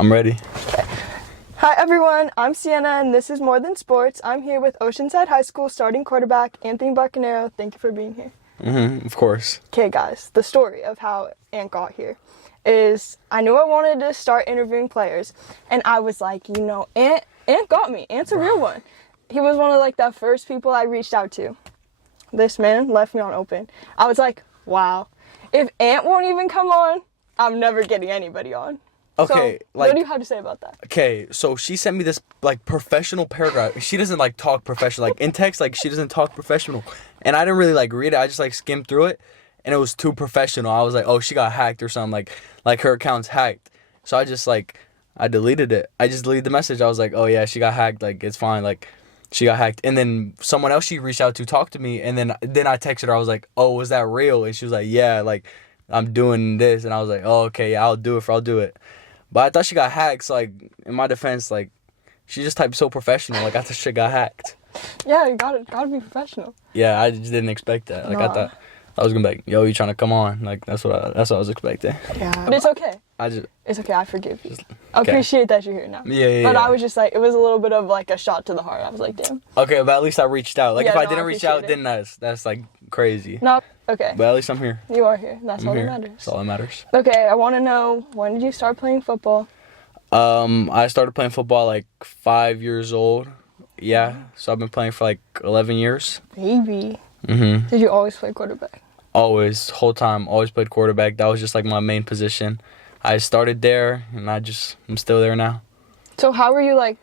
I'm ready. Hi everyone, I'm Sienna and this is More Than Sports. I'm here with Oceanside High School starting quarterback Anthony Barquinero. Thank you for being here. Of course. Okay guys, the story of how Ant got here is I knew I wanted to start interviewing players and I was like, Ant got me. Ant's a real one. He was one of the first people I reached out to. This man left me on open. I was like, wow, if Ant won't even come on, I'm never getting anybody on. Okay, so, what do you have to say about that? Okay, so she sent me this professional paragraph. She doesn't talk professional. In text, she doesn't talk professional. And I didn't really read it. I just skimmed through it and it was too professional. I was like, oh, she got hacked or something. Like her account's hacked. So I just I deleted it. I just deleted the message. I was like, oh yeah, she got hacked. It's fine. She got hacked. And then someone else she reached out to talked to me. And then I texted her. I was like, oh, was that real? And she was like, yeah, I'm doing this. And I was like, oh, okay, yeah, I'll do it. But I thought she got hacked, so, in my defense, she just typed so professional. I thought she got hacked. Yeah, you gotta be professional. Yeah, I just didn't expect that. No. I thought I was gonna be yo, you trying to come on? That's what I was expecting. Yeah, but it's okay. It's okay. I forgive you. I appreciate that you're here now. Yeah. But I was just it was a little bit of a shot to the heart. I was like, damn. Okay, but at least I reached out. If I didn't reach out, it. then that's crazy. No, okay. But at least I'm here. You are here. That's all that matters. That's all that matters. Okay, I want to know, when did you start playing football? I started playing football 5 years old. Yeah, so I've been playing for 11 years. Baby. Mhm. Did you always play quarterback? Always, whole time, always played quarterback. That was just my main position. I started there, and I'm still there now. So how were you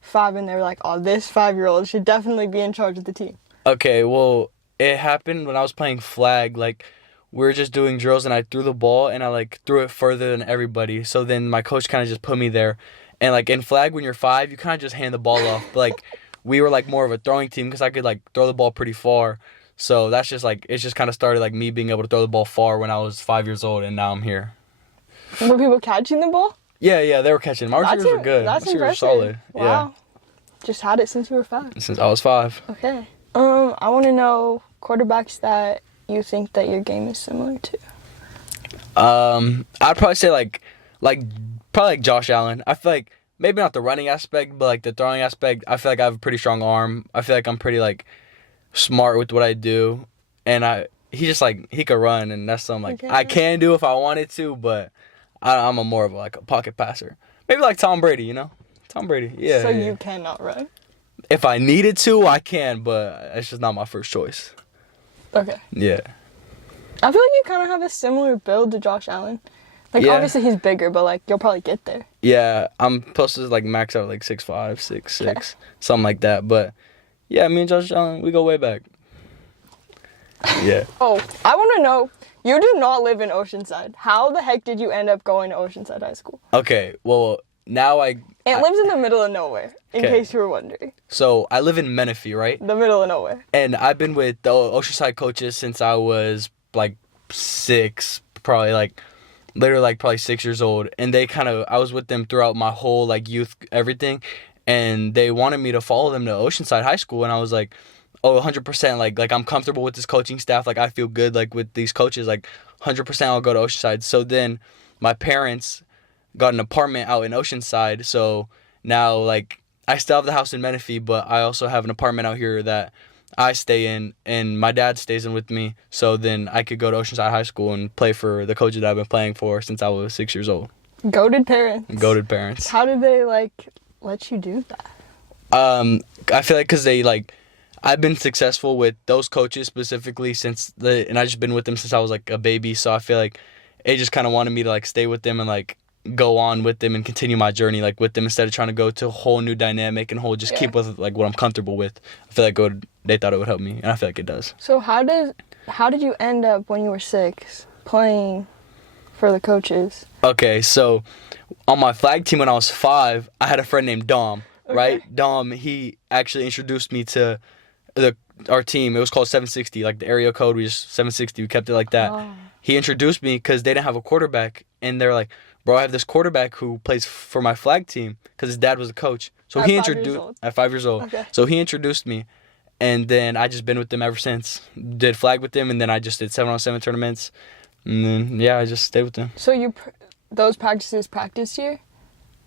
5 and they were oh, this 5-year-old should definitely be in charge of the team? Okay, well, it happened when I was playing flag. We were just doing drills, and I threw the ball, and I threw it further than everybody. So then my coach kind of just put me there. And in flag, when you're 5, you kind of just hand the ball off. But we were more of a throwing team because I could throw the ball pretty far. So that's just it's just kind of started me being able to throw the ball far when I was 5 years old, and now I'm here. Were people catching the ball? Yeah, they were catching. My receivers were good. That's my receivers impressive. were solid. Wow. Yeah. Just had it since you were 5. Since I was 5. Okay. I want to know quarterbacks that you think that your game is similar to. I'd probably say probably Josh Allen. I feel maybe not the running aspect, but the throwing aspect. I feel I have a pretty strong arm. I feel I'm pretty smart with what I do, and he just he could run, and that's something I can do if I wanted to, but I'm more of a pocket passer. Maybe Tom Brady, Tom Brady. Yeah. So you cannot run. If I needed to, I can, but it's just not my first choice. Okay. Yeah. I feel you kind of have a similar build to Josh Allen. Yeah. Obviously he's bigger, but you'll probably get there. Yeah, I'm supposed to max out 6'5", 6'6", something like that. But yeah, me and Josh Allen, we go way back. Yeah. Oh, I want to know, you do not live in Oceanside. How the heck did you end up going to Oceanside High School? Okay, well, now It lives in the middle of nowhere, in case you were wondering. So I live in Menifee, right? The middle of nowhere. And I've been with the Oceanside coaches since I was 6, probably literally probably 6 years old. And they I was with them throughout my whole youth, everything. And they wanted me to follow them to Oceanside High School. And I was oh, 100%, I'm comfortable with this coaching staff. I feel good, with these coaches, 100% I'll go to Oceanside. So then my parents got an apartment out in Oceanside. So now, I still have the house in Menifee, but I also have an apartment out here that I stay in, and my dad stays in with me. So then I could go to Oceanside High School and play for the coaches that I've been playing for since I was 6 years old. Goated parents. Goated parents. How did they, let you do that? I feel because they, I've been successful with those coaches specifically and I've just been with them since I was, a baby. So I feel they just kind of wanted me to, stay with them and, go on with them and continue my journey with them instead of trying to go to a whole new dynamic and keep with what I'm comfortable with. I feel they thought it would help me, and I feel it does. So how did you end up when you were 6 playing for the coaches? Okay, so on my flag team when I was 5, I had a friend named Dom, right? Dom, he actually introduced me to our team. It was called 760, the area code was 760. We kept it like that. Oh. He introduced me because they didn't have a quarterback, and they're bro, I have this quarterback who plays for my flag team because his dad was a coach. So he introduced at 5 years old. Okay. So he introduced me, and then I just been with them ever since. Did flag with them, and then I just did 7-on-7 tournaments, and then I just stayed with them. So those practices practice here?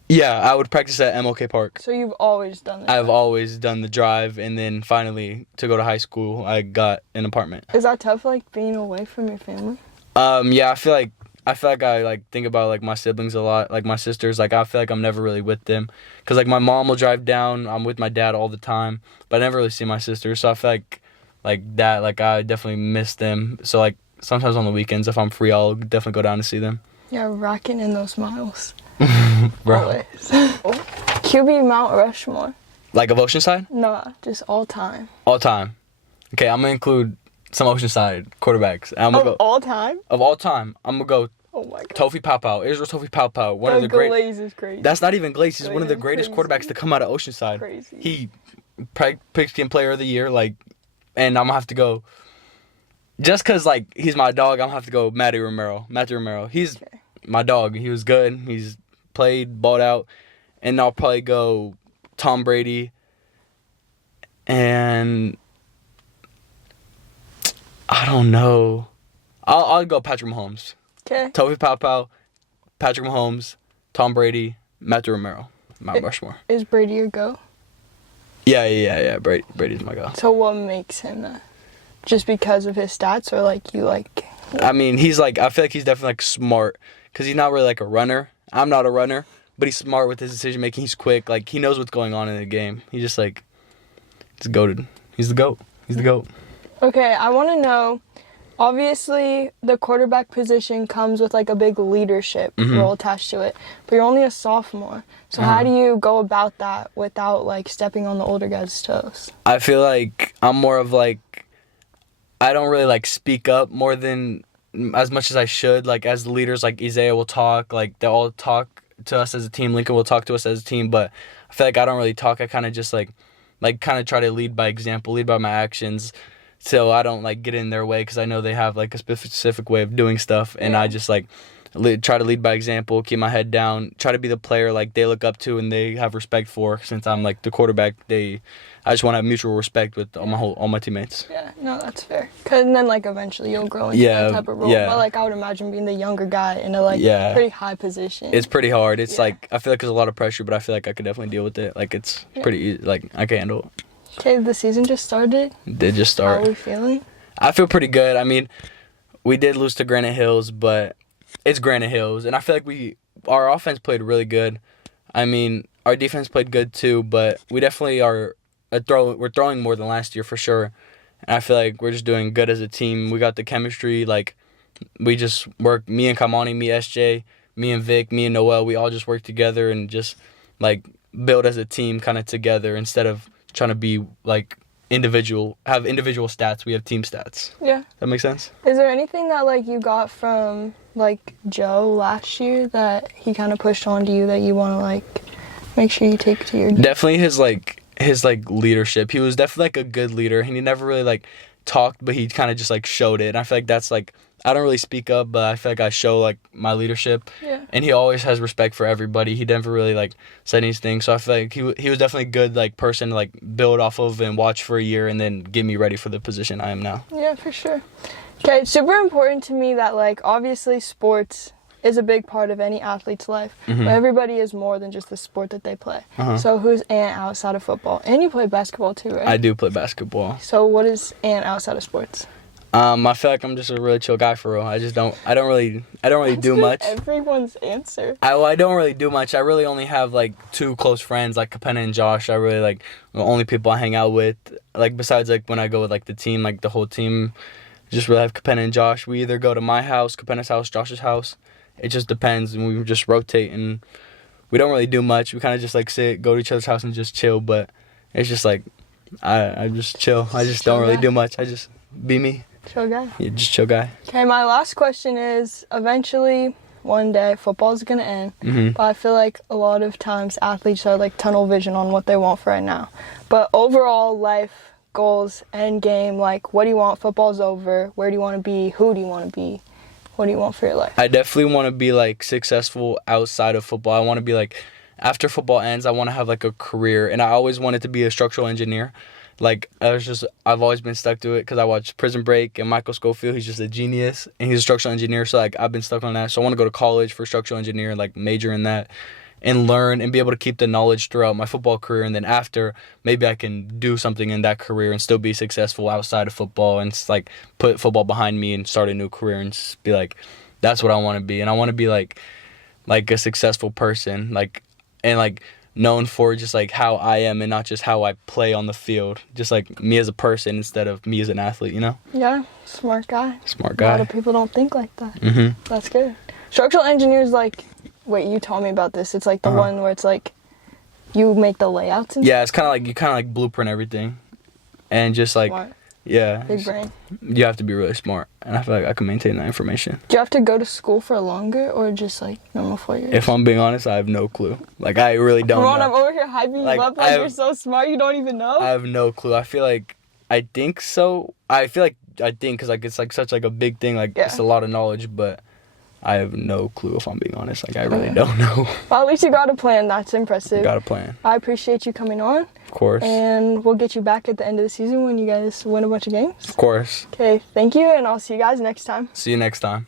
Yeah, I would practice at MLK Park. So you've always done that? I've always done the drive, and then finally to go to high school, I got an apartment. Is that tough, like being away from your family? Yeah, I feel like I like think about like my siblings a lot, like my sisters. Like I feel like I'm never really with them, cause like my mom will drive down. I'm with my dad all the time, but I never really see my sisters. So I feel like that, like I definitely miss them. So like sometimes on the weekends, if I'm free, I'll definitely go down to see them. Yeah, racking in those miles. Bro. Always. QB Mount Rushmore. Like of Oceanside? Nah, just all time. All time. Okay, I'm gonna include some Oceanside quarterbacks. I'm gonna Of go all time? of all time. I'm gonna go Oh my god. Tofi Papau, Israel Tofi Papau, one of the Glaze great. is crazy. That's not even Glaze. He's one of the Glaze is greatest crazy. quarterbacks to come out of Oceanside. Crazy. He picked Game Player of the Year, like, and I'm gonna have to go. Just cause like he's my dog, I'm gonna have to go Matthew Romero. He's Okay. my dog. He was good. He's played, balled out, and I'll probably go Tom Brady. And I don't know. I'll go Patrick Mahomes. Okay. Tofi Papau, Patrick Mahomes, Tom Brady, Matthew Romero, Mount Rushmore. Is Brady your go? Yeah. Brady's my guy. So what makes him that? Just because of his stats, or like you like? I mean, he's like, I feel like he's definitely like smart, because he's not really like a runner. I'm not a runner, but he's smart with his decision making. He's quick. Like, he knows what's going on in the game. He's just like, he's goated. He's the GOAT. He's the GOAT. Okay, I want to know. Obviously, the quarterback position comes with like a big leadership role attached to it, but you're only a sophomore. So how do you go about that without like stepping on the older guys' toes? I feel like I'm more of like, I don't really like speak up more than as much as I should. Like as the leaders, like Isaiah will talk, like they all talk to us as a team. Lincoln will talk to us as a team, but I feel like I don't really talk. I kind of just like kind of try to lead by example, lead by my actions. So I don't like get in their way, because I know they have like a specific way of doing stuff, and I just like try to lead by example, keep my head down, try to be the player like they look up to and they have respect for. Since I'm like the quarterback, I just want to have mutual respect with all my teammates. Yeah, no, that's fair. Cause then like eventually you'll grow into that type of role. yeah. But like I would imagine being the younger guy in a like pretty high position. It's pretty hard. It's like I feel like there's a lot of pressure, but I feel like I could definitely deal with it. Like it's pretty easy. Like I can handle it. Okay, the season just started. It did just start. How are we feeling? I feel pretty good. I mean, we did lose to Granite Hills, but it's Granite Hills, and I feel like our offense played really good. I mean, our defense played good too, but we definitely are we're throwing more than last year for sure. And I feel like we're just doing good as a team. We got the chemistry. Like we just work. Me and Kamani, me SJ, me and Vic, me and Noel. We all just work together and just like build as a team, kind of together, instead of trying to be like individual stats. We have team stats. Yeah. That makes sense? Is there anything that like you got from like Joe last year that he kind of pushed on to you that you want to like make sure you take to your Definitely his leadership. He was definitely like a good leader, and he never really like talked, but he kind of just like showed it. And I feel like that's like, I don't really speak up, but I feel like I show like my leadership. Yeah. And he always has respect for everybody. He never really like said anything. So I feel like he was definitely a good like person to like build off of and watch for a year and then get me ready for the position I am now. Yeah, for sure. Okay, it's super important to me that like obviously sports is a big part of any athlete's life. But everybody is more than just the sport that they play. So who's Ant outside of football? And you play basketball too, right? I do play basketball. So what is Ant outside of sports? I feel like I'm just a really chill guy for real. I don't really do much. Everyone's answer. I don't really do much. I really only have like 2 close friends, like Capenna and Josh. I really like the only people I hang out with. Like besides like when I go with like the team, like the whole team, just really have Capenna and Josh. We either go to my house, Capenna's house, Josh's house. It just depends, and we just rotate, and we don't really do much. We kind of just like go to each other's house and just chill. But it's just like I just chill. I just don't really do much. I just be me. Chill guy. Yeah, just chill guy. Okay, my last question is, eventually, one day, football's going to end. But I feel like a lot of times athletes are like tunnel vision on what they want for right now. But overall life goals, end game, like what do you want? Football's over. Where do you want to be? Who do you want to be? What do you want for your life? I definitely want to be like successful outside of football. I want to be like, after football ends, I want to have like a career. And I always wanted to be a structural engineer. Like, I've always been stuck to it because I watched Prison Break and Michael Scofield. He's just a genius, and he's a structural engineer. So, like, I've been stuck on that. So, I want to go to college for structural engineer, like, major in that. and learn and be able to keep the knowledge throughout my football career, and then after, maybe I can do something in that career and still be successful outside of football, and just, like, put football behind me and start a new career and just be like, that's what I want to be. And I want to be like a successful person, like, and like known for just like how I am and not just how I play on the field, just like me as a person instead of me as an athlete, you know? Yeah, smart guy. Smart A guy. lot of people don't think like that. Mm-hmm. That's good. Structural engineers, like, wait, you told me about this. It's like the one where it's like you make the layouts and Yeah, it's kind of like you kind of like blueprint everything, and just like Smart. yeah, Big brain. you have to be really smart, and I feel like I can maintain that information. Do you have to go to school for longer or just like normal 4 years? If I'm being honest, I have no clue. Like, I really don't Ron, know. I'm over here hyping Like, you up I like have- you're so smart you don't even know. I have no clue. I feel like I think so. I feel like I think because like it's like such like a big thing. Like, Yeah. it's a lot of knowledge, but I have no clue if I'm being honest. Like, I really don't know. Well, at least you got a plan. That's impressive. Got a plan, I appreciate you coming on, of course. and we'll get you back at the end of the season when you guys win a bunch of games. Of course. Okay, thank you, and I'll see you guys next time. See you next time.